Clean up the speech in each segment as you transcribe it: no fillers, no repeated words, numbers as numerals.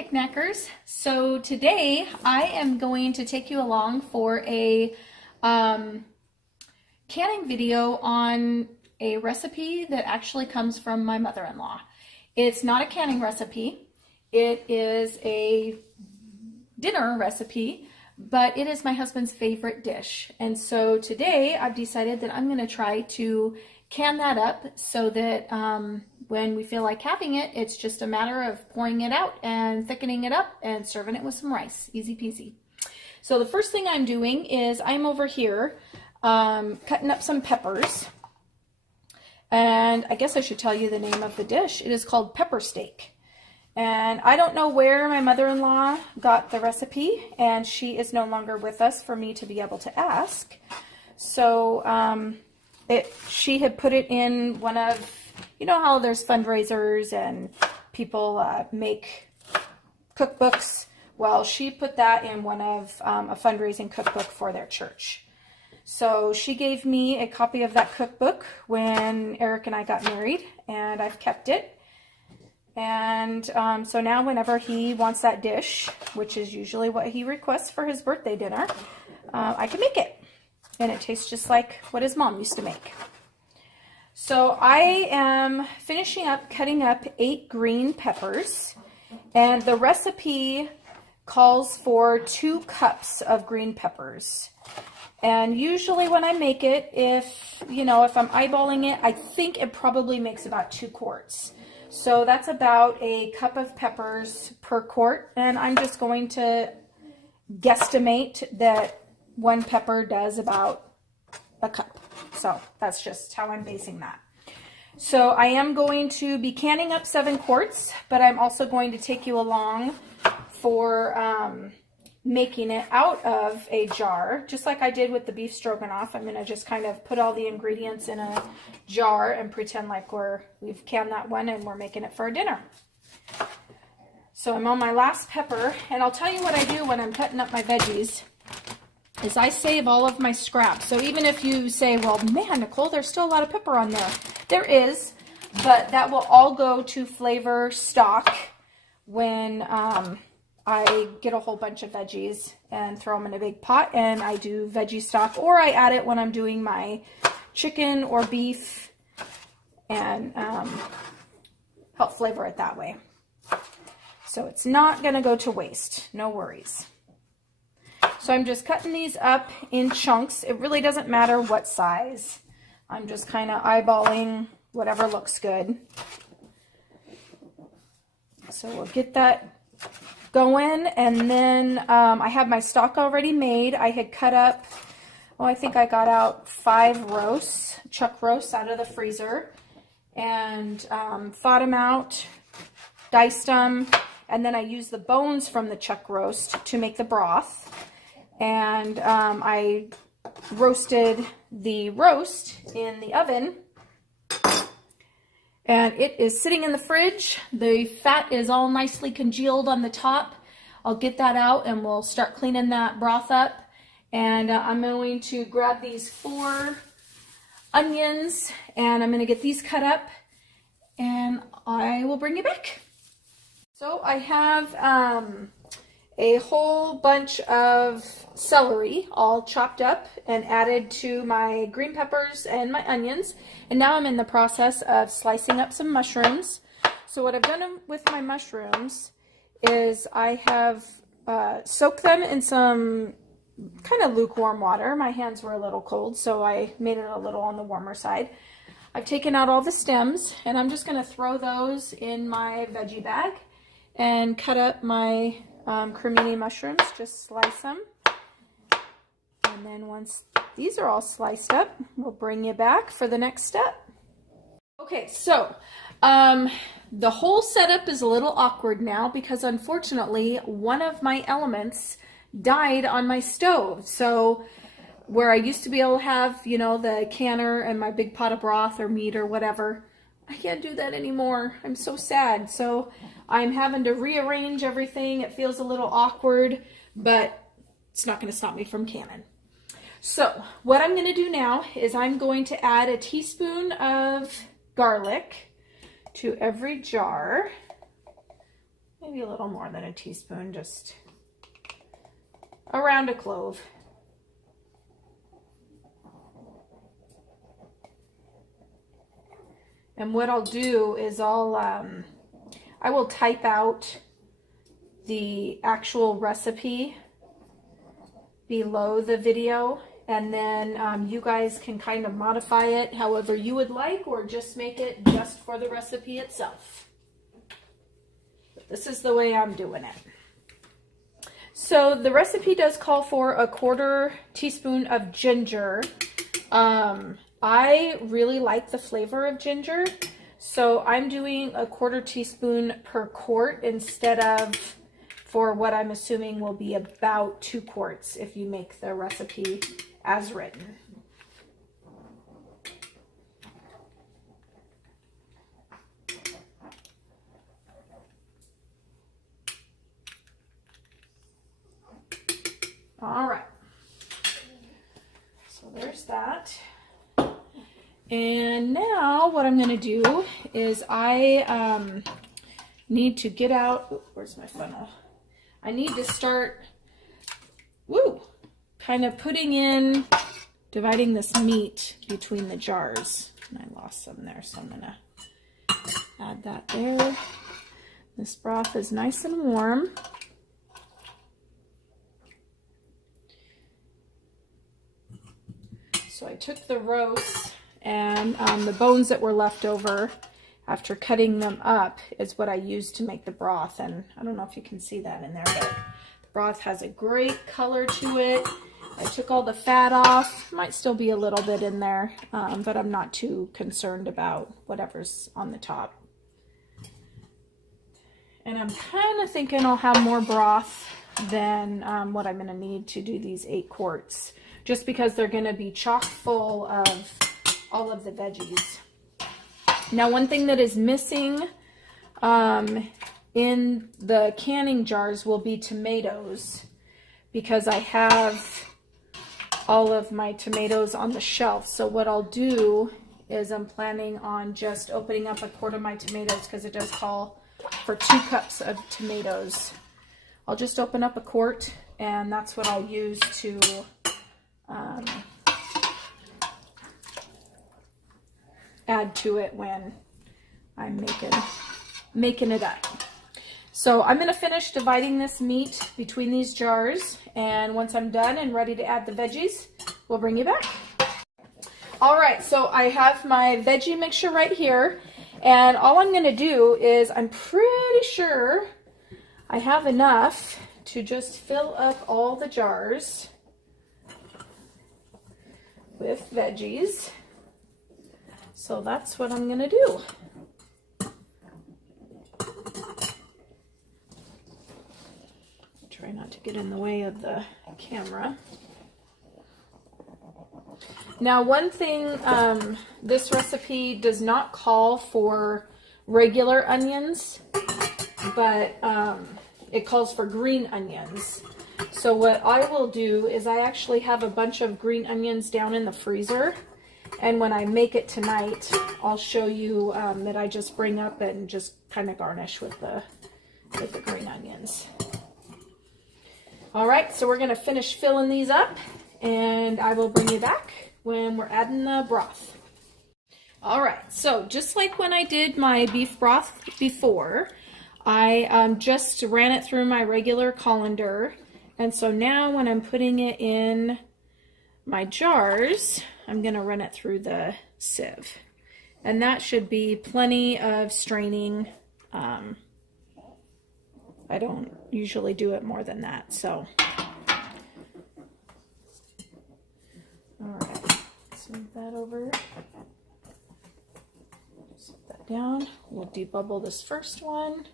NicNackers. So today I am going to take you along for a canning video on a recipe that actually comes from my mother-in-law. It's not a canning recipe. It is a dinner recipe, but it is my husband's favorite dish. And so today I've decided that I'm going to try to can that up so that when we feel like having it, it's just a matter of pouring it out and thickening it up and serving it with some rice. Easy peasy. So the first thing I'm doing is I'm over here cutting up some peppers. And I guess I should tell you the name of the dish. It is called pepper steak. And I don't know where my mother-in-law got the recipe, and she is no longer with us for me to be able to ask. So she had put it in one of, you know how there's fundraisers and people make cookbooks? Well, she put that in one of a fundraising cookbook for their church. So she gave me a copy of that cookbook when Eric and I got married, and I've kept it. And so now whenever he wants that dish, which is usually what he requests for his birthday dinner, I can make it. And it tastes just like what his mom used to make. So I am finishing up cutting up 8 green peppers. And the recipe calls for 2 cups of green peppers. And usually when I make it, if I'm eyeballing it, I think it probably makes about 2 quarts. So that's about a cup of peppers per quart. And I'm just going to guesstimate that 1 pepper does about a cup. So that's just how I'm basing that. So I am going to be canning up 7 quarts, but I'm also going to take you along for making it out of a jar, just like I did with the beef stroganoff. I'm going to just kind of put all the ingredients in a jar and pretend like we've canned that one and we're making it for a dinner. So I'm on my last pepper, and I'll tell you what I do when I'm cutting up my veggies is I save all of my scraps. So even if you say, well, man, Nicole, there's still a lot of pepper on there. There is, but that will all go to flavor stock when I get a whole bunch of veggies and throw them in a big pot, and I do veggie stock, or I add it when I'm doing my chicken or beef and help flavor it that way. So it's not going to go to waste. No worries. So I'm just cutting these up in chunks. It really doesn't matter what size. I'm just kind of eyeballing whatever looks good. So we'll get that going, and then I have my stock already made. I had cut up, I think I got out 5 roasts, chuck roasts out of the freezer, and thawed them out, diced them, and then I used the bones from the chuck roast to make the broth. And I roasted the roast in the oven, and it is sitting in the fridge. The fat is all nicely congealed on the top. I'll get that out and we'll start cleaning that broth up. And I'm going to grab these 4 onions, and I'm going to get these cut up, and I will bring you back. So I have a whole bunch of celery all chopped up and added to my green peppers and my onions. And now I'm in the process of slicing up some mushrooms. So what I've done with my mushrooms is I have soaked them in some kind of lukewarm water. My hands were a little cold, so I made it a little on the warmer side. I've taken out all the stems, and I'm just going to throw those in my veggie bag and cut up my cremini mushrooms. Just slice them, and then once these are all sliced up, we'll bring you back for the next step. Okay, so the whole setup is a little awkward now because unfortunately one of my elements died on my stove. So where I used to be able to have, the canner and my big pot of broth or meat or whatever, I can't do that anymore. I'm so sad. So I'm having to rearrange everything. It feels a little awkward, but it's not going to stop me from canning. So what I'm going to do now is I'm going to add a teaspoon of garlic to every jar. maybe a little more than a teaspoon, just around a clove. And what I'll do is I will type out the actual recipe below the video, and then you guys can kind of modify it however you would like, or just make it just for the recipe itself. But this is the way I'm doing it. So the recipe does call for a 1/4 teaspoon of ginger. I really like the flavor of ginger, so I'm doing a 1/4 teaspoon per quart instead of for what I'm assuming will be about 2 quarts if you make the recipe as written. All right, so there's that. And now what I'm going to do is I need to get out, where's my funnel? I need to start, kind of dividing this meat between the jars. And I lost some there, so I'm going to add that there. This broth is nice and warm. So I took the roast, and the bones that were left over after cutting them up is what I used to make the broth. And I don't know if you can see that in there, but the broth has a great color to it. I took all the fat off. Might still be a little bit in there, but I'm not too concerned about whatever's on the top. And I'm kind of thinking I'll have more broth than what I'm going to need to do these 8 quarts, just because they're going to be chock full of all of the veggies. Now, one thing that is missing in the canning jars will be tomatoes, because I have all of my tomatoes on the shelf. So what I'll do is I'm planning on just opening up a quart of my tomatoes, because it does call for 2 cups of tomatoes. I'll just open up a quart, and that's what I'll use to add to it when I'm making it up. So I'm going to finish dividing this meat between these jars, and once I'm done and ready to add the veggies, we'll bring you back. All right, so I have my veggie mixture right here, and all I'm going to do is, I'm pretty sure I have enough to just fill up all the jars with veggies. So that's what I'm going to do. Try not to get in the way of the camera. Now, one thing, this recipe does not call for regular onions, but it calls for green onions. So what I will do is I actually have a bunch of green onions down in the freezer. And when I make it tonight, I'll show you that I just bring up and just kind of garnish with the green onions. All right, so we're going to finish filling these up, and I will bring you back when we're adding the broth. All right, so just like when I did my beef broth before, I just ran it through my regular colander. And so now when I'm putting it in my jars, I'm going to run it through the sieve. And that should be plenty of straining. I don't usually do it more than that, so. All right, let's move that over. Set that down. We'll debubble this first one.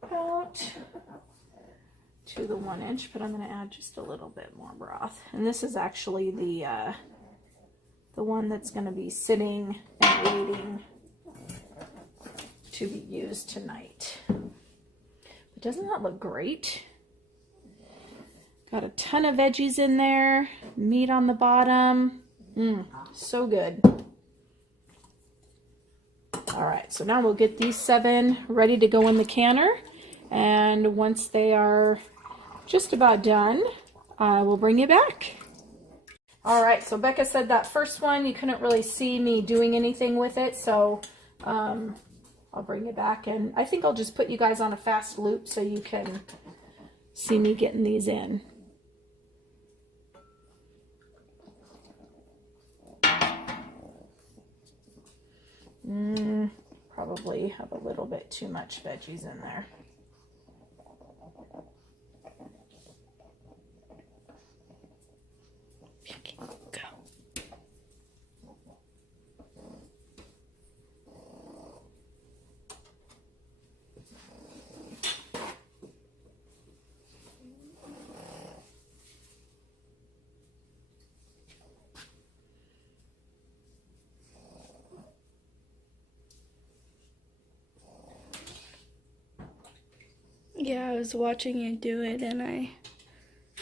About to the 1 inch, but I'm going to add just a little bit more broth. And this is actually the one that's going to be sitting and waiting to be used tonight. Doesn't that look great? Got a ton of veggies in there, meat on the bottom. So good. All right, so now we'll get these 7 ready to go in the canner. And once they are just about done, I will bring you back. All right, so Becca said that first one, you couldn't really see me doing anything with it, so I'll bring it back. And I think I'll just put you guys on a fast loop so you can see me getting these in. Probably have a little bit too much veggies in there. Go. Yeah, I was watching you do it and I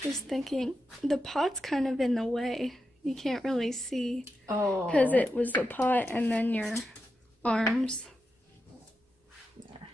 was thinking the pot's kind of in the way. You can't really see. Oh. Because it was the pot and then your arms. There.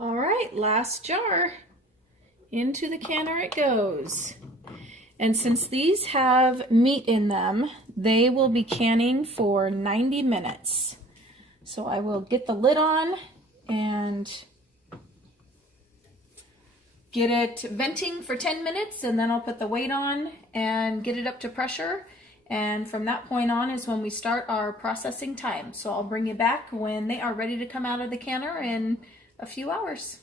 All right, last jar. Into the canner it goes. And since these have meat in them, they will be canning for 90 minutes. So I will get the lid on and get it venting for 10 minutes, and then I'll put the weight on and get it up to pressure. And from that point on is when we start our processing time. So I'll bring you back when they are ready to come out of the canner in a few hours.